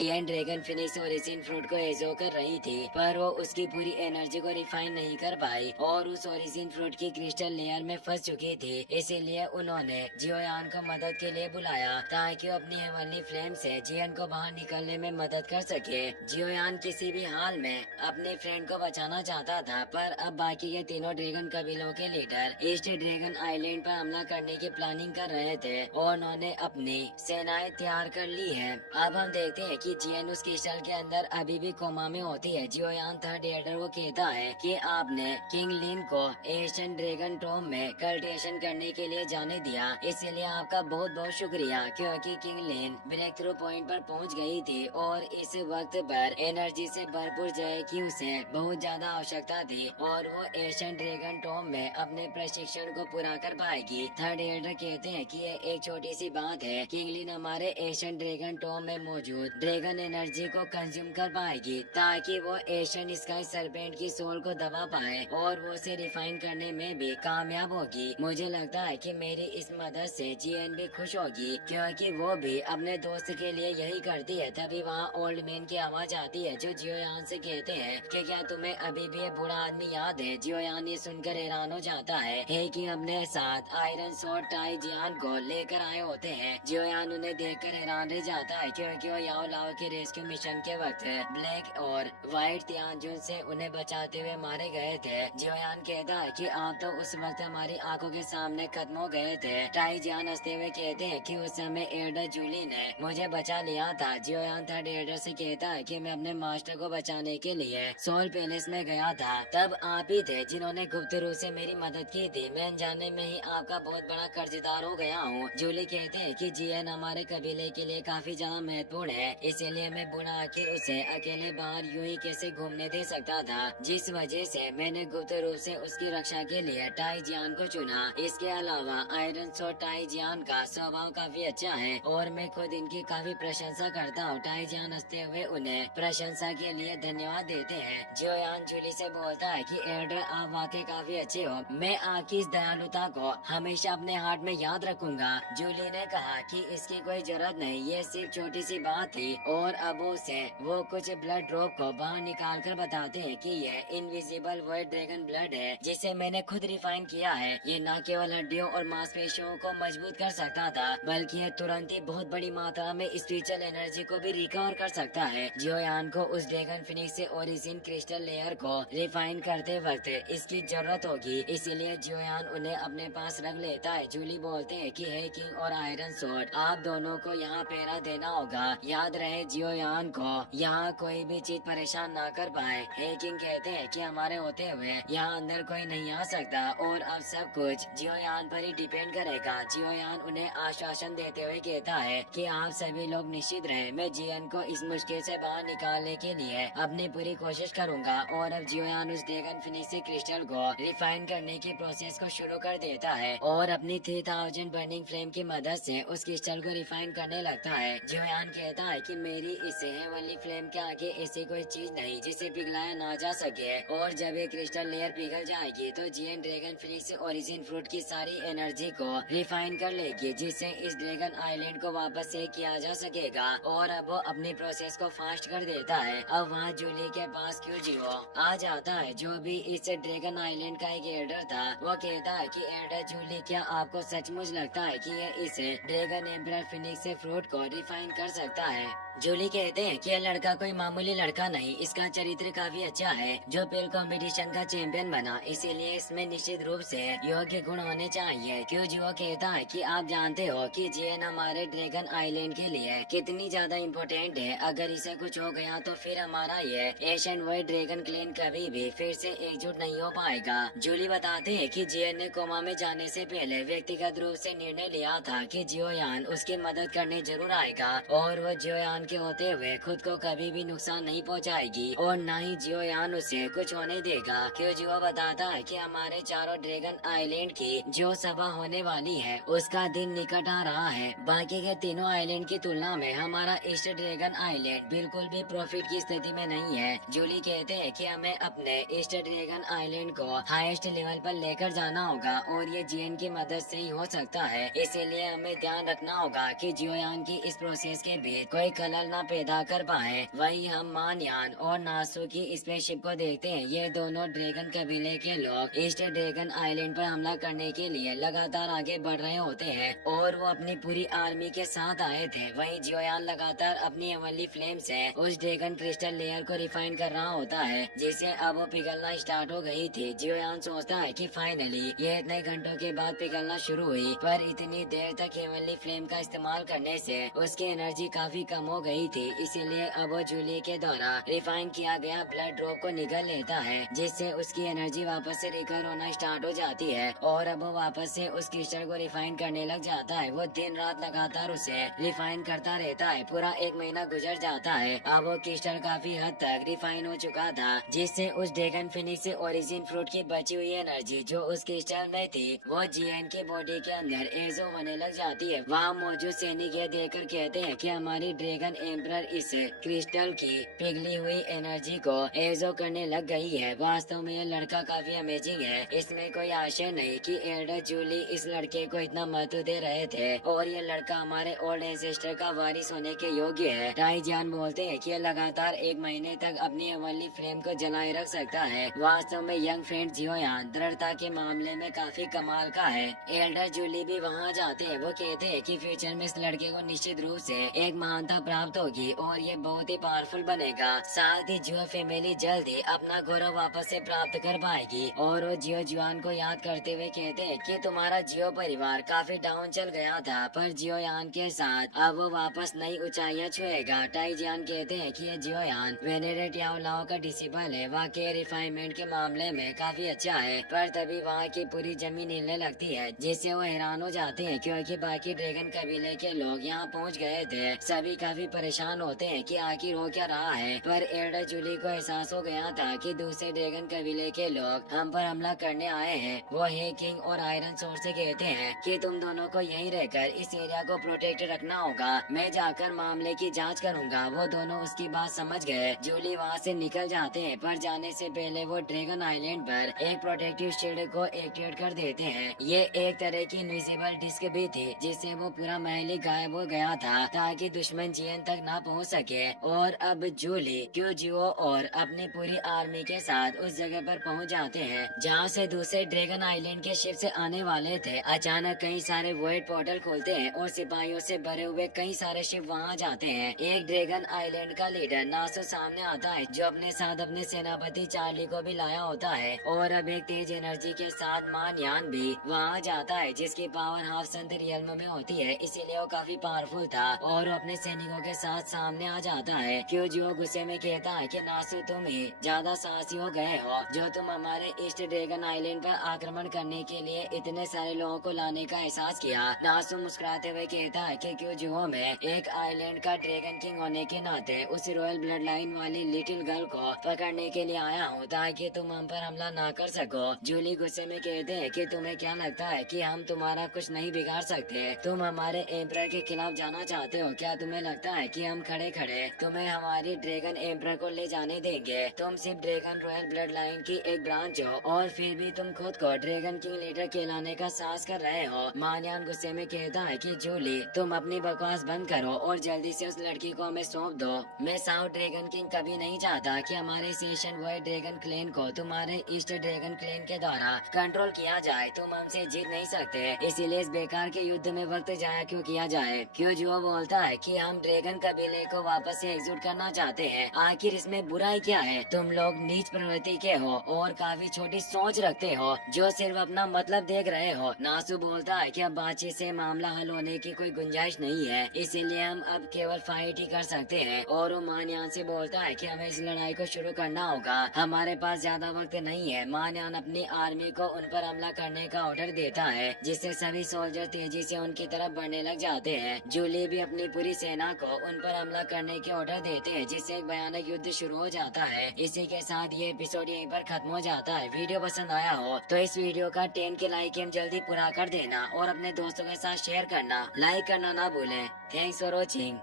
N dragon phoenix origin fruit को एजो कर रही थी, पर वो उसकी पूरी एनर्जी को रिफाइन नहीं कर पाई और उस ओरिजिन फ्रूट की क्रिस्टल लेयर में फंस चुकी थी। इसीलिए उन्होंने जियोयान को मदद के लिए बुलाया ताकि वो अपनी हेवनली फ्लेम से जियन को बाहर निकलने में मदद कर सके। जियोयान किसी भी हाल में अपने फ्रेंड को बचाना चाहता था, पर अब बाकी के तीनों ड्रैगन कबीलों के लीडर ईस्ट ड्रैगन आइलैंड पर हमला करने की प्लानिंग कर रहे थे और उन्होंने अपनी सेनाएं तैयार कर ली है। अब हम देखते हैं कि जियन उस क्रिस्टल के अंदर अभी भी कोमा में होती है। जियोयान थर्ड एल्डर को कहता है कि आपने किंग लिन को एशियन ड्रैगन टॉम में कल्टिवेशन करने के लिए जाने दिया, इसलिए आपका बहुत बहुत शुक्रिया, क्योंकि किंग लिन ब्रेक थ्रू पॉइंट पर पहुंच गई थी और इस वक्त पर एनर्जी से भरपूर जय की उसे बहुत ज्यादा आवश्यकता थी और वो एशियन ड्रैगन टॉम में अपने प्रशिक्षण को पूरा कर पाएगी। थर्ड एल्डर कहते हैं कि ये एक छोटी सी बात है, किंग लिन हमारे एशियन ड्रैगन टॉम में मौजूद ड्रैगन एनर्जी को कंज्यूम कर पाएगी ताकि वो एशियन स्काई सरपेंट की सोल को दबा पाए और वो उसे रिफाइन करने में भी कामयाब होगी। मुझे लगता है कि मेरी इस मदद से जीएन भी खुश होगी, क्योंकि वो भी अपने दोस्त के लिए यही करती है। तभी वहाँ ओल्ड मैन की आवाज आती है जो जियोयान से कहते हैं कि क्या तुम्हें अभी भी ये बूढ़ा आदमी याद है। जियोयान ये सुनकर हैरान हो जाता है कि अपने साथ आयरन सोर्ड टाई जियान को लेकर आए होते हैं। जियोयान उन्हें देखकर हैरान रह जाता है, क्योंकि वो याओ लाओ के रेस्क्यू मिशन के वक्त ब्लैक और व्हाइट तियानजुन से उन्हें बचाते हुए मारे गए थे। जियोयान कहता है कि आप तो उस वक्त हमारी आंखों के सामने खत्म हो गए थे। टाई जियान हंसते हुए कहते हैं कि उस समय एल्डर जूली ने मुझे बचा लिया था। जियोयान थर्ड एल्डर से कहता है कि मैं अपने मास्टर को बचाने के लिए सोल पैलेस में गया था, तब आप ही थे जिन्होंने गुप्त रूप से मेरी मदद की थी। मैं अनजाने में ही आपका बहुत बड़ा कर्जदार हो गया हूँ। जूली कहते हैं कि जीएन हमारे कबीले के लिए काफी ज्यादा महत्वपूर्ण है, इसलिए मैं बूढ़ा आखिर उसे अकेले बाहर यूं ही कैसे घूमने दे सकता था, जिस वजह से मैंने गुप्त रूप से उसकी रक्षा के लिए टाई जियान को चुना। इसके अलावा आयरन सोर्ड टाई जियान का स्वभाव काफी अच्छा है और मैं खुद इनकी काफी प्रशंसा करता हूँ। टाई जियान हंसते हुए उन्हें प्रशंसा के लिए धन्यवाद देते हैं। जियोयान जूली से बोलता है कि एल्डर आप वाकई काफी अच्छे हो, मैं आपकी इस दयालुता को हमेशा अपने हार्ट में याद रखूंगा। जूली ने कहा कि इसकी कोई जरूरत नहीं, ये सिर्फ छोटी सी बात थी और अब उसे वो कुछ ब्लड ड्रॉप को बाहर निकाल कर बताते हैं कि यह इनविजिबल व्हाइट ड्रैगन ब्लड है जिसे मैंने खुद रिफाइन किया है। ये न केवल हड्डियों और मांसपेशियों को मजबूत कर सकता था, बल्कि ये तुरंत ही बहुत बड़ी मात्रा में स्पिरिचुअल एनर्जी को भी रिकवर कर सकता है। जियोयान को उस ड्रैगन फिनिक्स से ओरिजिन क्रिस्टल लेयर को रिफाइन करते वक्त इसकी जरूरत होगी, इसीलिए जियोयान उन्हें अपने पास रख लेता है। जूली बोलते हैं कि हे किंग और आयरन सोर्ड, आप दोनों को यहाँ पहरा देना होगा। याद रहे जियोयान को यहाँ कोई भी चीज परेशान ना कर पाए। हे किंग कहते हैं कि हमारे होते हुए यहाँ अंदर कोई नहीं आ सकता और अब सब कुछ जियोयान पर ही डिपेंड करेगा। जियोयान उन्हें आश्वासन देते हुए कहता है कि आप सभी लोग निश्चित रहे, मैं जियन को इस मुश्किल से बाहर निकालने के लिए अपनी पूरी कोशिश करूंगा। और अब जियोयान उस ड्रैगन फिनिक्स क्रिस्टल को रिफाइन करने की प्रोसेस को शुरू कर देता है और अपनी 3000 बर्निंग फ्लेम की मदद से उस क्रिस्टल को रिफाइन करने लगता है। जियोयान कहता है कि मेरी इस हेवनली फ्लेम के आगे ऐसी कोई चीज नहीं जिसे पिघलाया ना जा सके, और जब ये क्रिस्टल लेयर पिघल जाएगी तो जियन ड्रैगन फिनिक्स ओरिजिन फ्रूट की सारी एनर्जी को रिफाइन कर लेगी, जिससे इस ड्रैगन आइलैंड को वापस से किया जा सकेगा। और अब वो अपनी प्रोसेस को फास्ट कर देता है। अब वहाँ जूली के पास क्यूजिओ आ जाता है, जो भी इस ड्रैगन आइलैंड का एक एल्डर था। वो कहता है कि एल्डर जूली, क्या आपको सचमुच लगता है कि ये इस ड्रैगन एम्परर फिनिक्स से फ्रूट को रिफाइन कर सकता है? जूली कहते हैं कि यह लड़का कोई मामूली लड़का नहीं, इसका चरित्र काफी अच्छा है, जो पेल कंपटीशन का चैंपियन बना, इसीलिए इसमें निश्चित रूप से योग्य गुण होने चाहिए। क्यूजिओ कहता है कि आप जानते हो कि जीएन हमारे ड्रैगन आइलैंड के लिए कितनी ज्यादा इम्पोर्टेंट है। अगर इसे कुछ हो गया तो फिर हमारा ये एशियन व्हाइट ड्रैगन क्लैन कभी भी फिर से एकजुट नहीं हो पाएगा। जूली बताते हैं कि जीएन ने कोमा में जाने से पहले व्यक्तिगत रूप से निर्णय लिया था कि जियोयान उसकी मदद करने जरूर आएगा और वो जियोयान के होते हुए खुद को कभी भी नुकसान नहीं पहुंचाएगी और न ही जियोयान उसे कुछ होने देगा। क्यूजिओ बताता है कि हमारे चारों ड्रैगन आइलैंड की जो सभा होने वाली है उसका दिन निकट आ रहा है। बाकी के तीनों आइलैंड की तुलना में हमारा ईस्ट ड्रैगन आइलैंड बिल्कुल भी प्रॉफिट की स्थिति में नहीं है। जूली कहते हैं कि हमें अपने ईस्ट ड्रैगन आइलैंड को हाईएस्ट लेवल पर लेकर जाना होगा और ये जीएन की मदद से ही हो सकता है, इसीलिए हमें ध्यान रखना होगा कि जियोयान की इस प्रोसेस के बीच कोई खलल न पैदा कर पाए। वही हम मानयान और नासु की स्पेसशिप को देखते हैं। ये दोनों ड्रैगन कबीले के लोग ईस्ट ड्रैगन आइलैंड पर हमला करने के लिए लगातार आगे बढ़ रहे होते हैं और वो अपनी पूरी आर्मी के साथ आए थे। वहीं जियोयान लगातार अपनी एवनली फ्लेम से उस ड्रैगन क्रिस्टल लेयर को रिफाइन कर रहा होता है, जिससे अब वो पिघलना स्टार्ट हो गई थी। जियोयान सोचता है कि फाइनली ये इतने घंटों के बाद पिघलना शुरू हुई, पर इतनी देर तक एवनली फ्लेम का इस्तेमाल करने से उसकी एनर्जी काफी कम हो गई थी। इसीलिए अब वो जूली के द्वारा रिफाइन किया गया ब्लड ड्रॉप को निगल लेता है, जिससे उसकी एनर्जी वापस से रिकवर होना स्टार्ट हो जाती है और अब वो वापस से उस क्रिस्टल को रिफाइन करने लग जाता है। वो दिन रात लगातार उसे रिफाइन करता रहता है। पूरा 1 महीना गुजर जाता है। अब वो क्रिस्टल काफी हद तक रिफाइन हो चुका था, जिससे उस ड्रैगन फिनिक्स से ओरिजिन फ्रूट की बची हुई एनर्जी जो उस क्रिस्टल में थी वो जीएन की बॉडी के अंदर एजो होने लग जाती है। वहाँ मौजूद सैनिक ये देखकर कहते हैं कि हमारी ड्रैगन एम्परर इस क्रिस्टल की पिघली हुई एनर्जी को एजो करने लग गई है। वास्तव में ये लड़का काफी अमेजिंग है। इसमें कोई आशय नहीं कि एल्डर जूली इस लड़के को इतना महत्व दे रहे थे और ये लड़का हमारे ओल्ड एंसेस्टर का वारिस होने के योग्य है। टाइजान बोलते हैं कि ये लगातार 1 महीने तक अपनी अवली फ्लेम को जलाए रख सकता है। वास्तव में यंग फ्रेंड जियोयान दृढ़ता के मामले में काफी कमाल का है। एल्डर जूली भी वहाँ जाते हैं। वो कहते हैं कि फ्यूचर में इस लड़के को निश्चित रूप से एक महानता प्राप्त होगी और ये बहुत ही पावरफुल बनेगा। साथ ही जियो फैमिली जल्द ही अपना गौरव वापस से प्राप्त कर पाएगी। और वो जियो जुआन को याद करते हुए कहते हैं कि तुम्हारा जियो परिवार काफी डाउन चल गया था, पर जियोयान के साथ अब वो वापस नई ऊंचाइयां छुएगा। टाइजान कहते हैं कि ये जियोयान वेनेरेट याओलाओ का डिसिपल है। वाकई रिफाइनमेंट के मामले में काफी अच्छा है, पर तभी वहाँ की पूरी जमीन हिलने लगती है, जिससे वो हैरान हो जाते हैं क्योंकि बाकी ड्रैगन कबीले के लोग यहाँ पहुँच गए थे। सभी काफी परेशान होते हैं कि आखिर हो क्या रहा है, पर एल्डर जूली को एहसास हो गया था कि दूसरे ड्रैगन कबीले के लोग हम पर हमला करने आए हैं। वो हे किंग और आयरन सोर्स से कहते हैं कि तुम दोनों को यहीं रहकर इस एरिया को प्रोटेक्ट रखना होगा। मैं जाकर मामले की जांच करूंगा। वो दोनों उसकी बात समझ गए। जूली वहाँ से निकल जाते हैं, पर जाने से पहले वो ड्रैगन आइलैंड पर एक प्रोटेक्टिव शील्ड को एक्टिवेट कर देते हैं। ये एक तरह की इनविजिबल डिस्क भी थी, जिससे वो पूरा महल ही गायब हो गया था ताकि दुश्मन जीएन तक ना पहुँच सके। और अब जूली, क्यूजियो और अपनी पूरी आर्मी के साथ उस जगह पर पहुँच जाते हैं जहाँ से दूसरे ड्रैगन आइलैंड के शिप से आने वाले थे। अचानक कई सारे वॉइड पोर्टल खोलते हैं और सिपाहियों से भरे हुए कई सारे शिप वहाँ जाते हैं। एक ड्रैगन आइलैंड का लीडर नासो सामने आता है, जो अपने साथ अपने सेनापति चार्ली को भी लाया होता है। और अब एक तेज एनर्जी के साथ मानयान भी वहाँ जाता है, जिसकी पावर हाफ संत रियल्म में होती है, इसीलिए वो काफी पावरफुल था और अपने सैनिकों के साथ सामने आ जाता है। क्यूजियो गुस्से में कहता है कि नासु तुम ही ज्यादा साहसी हो गए हो, जो तुम हमारे ईस्ट ड्रैगन आइलैंड पर आक्रमण करने के लिए इतने सारे लोगों को लाने का एहसास किया। नासु मुस्कुराते हुए कहता है कि क्यूजियो में एक आइलैंड का ड्रैगन किंग होने के नाते उस रॉयल ब्लड लाइन वाली लिटिल गर्ल को पकड़ने के लिए आया हूँ, ताकि तुम हम पर हमला ना कर सको। जूली गुस्से में कहते हैं कि तुम्हें क्या लगता है कि हम तुम्हारा कुछ नहीं बिगाड़ सकते? तुम हमारे एम्परर के खिलाफ जाना चाहते हो? क्या तुम्हें लगता है कि हम खड़े खड़े तुम्हें हमारी ड्रैगन एम्परर को ले जाने देंगे? तुम सिर्फ ड्रैगन रॉयल ब्लड लाइन की एक ब्रांच हो और फिर भी तुम खुद को ड्रैगन किंग लीडर कहलाने का साहस कर रहे हो। मानयान गुस्से में कहता है कि जूली तुम अपनी बकवास बंद करो और जल्दी से उस लड़की को हमें सौंप दो। मैं साउथ ड्रैगन किंग कभी नहीं चाहता कि हमारे सेशन वॉइड ड्रैगन क्लेन को तुम्हारे ईस्ट ड्रैगन क्लेन के द्वारा कंट्रोल किया जाए। तुम हमसे जीत नहीं सकते, इसीलिए इस बेकार के युद्ध में वक्त जाया क्यों किया जाए? क्यों जो बोलता है कि हम ड्रैगन कबीले को वापस से एग्जीक्यूट करना चाहते हैं। आखिर इसमें बुराई क्या है? तुम लोग नीच प्रवृत्ति के हो और काफी छोटी सोच रखते हो, जो सिर्फ अपना मतलब देख रहे हो। नासु बोलता है कि अब बातचीत से मामला हल होने की कोई गुंजाइश नहीं है, इसीलिए हम अब केवल फाइट ही कर सकते हैं। और वो मानयान से बोलता है कि हमें इस लड़ाई को शुरू करना होगा, हमारे पास ज्यादा वक्त नहीं है। मानयान अपनी आर्मी को उन पर हमला करने का ऑर्डर देता है, जिससे सभी सोल्जर तेजी से उनकी तरफ बढ़ने लग जाते हैं। जूली भी अपनी पूरी सेना को उन पर हमला करने के ऑर्डर देते हैं, जिससे एक भयानक युद्ध शुरू हो जाता है। इसी के साथ ये एपिसोड यहीं पर खत्म हो जाता है। वीडियो पसंद आया हो तो इस वीडियो का 10 के लाइक एम जल्दी पूरा कर देना और अपने दोस्तों के साथ शेयर करना, लाइक करना ना भूलें। Thanks for watching.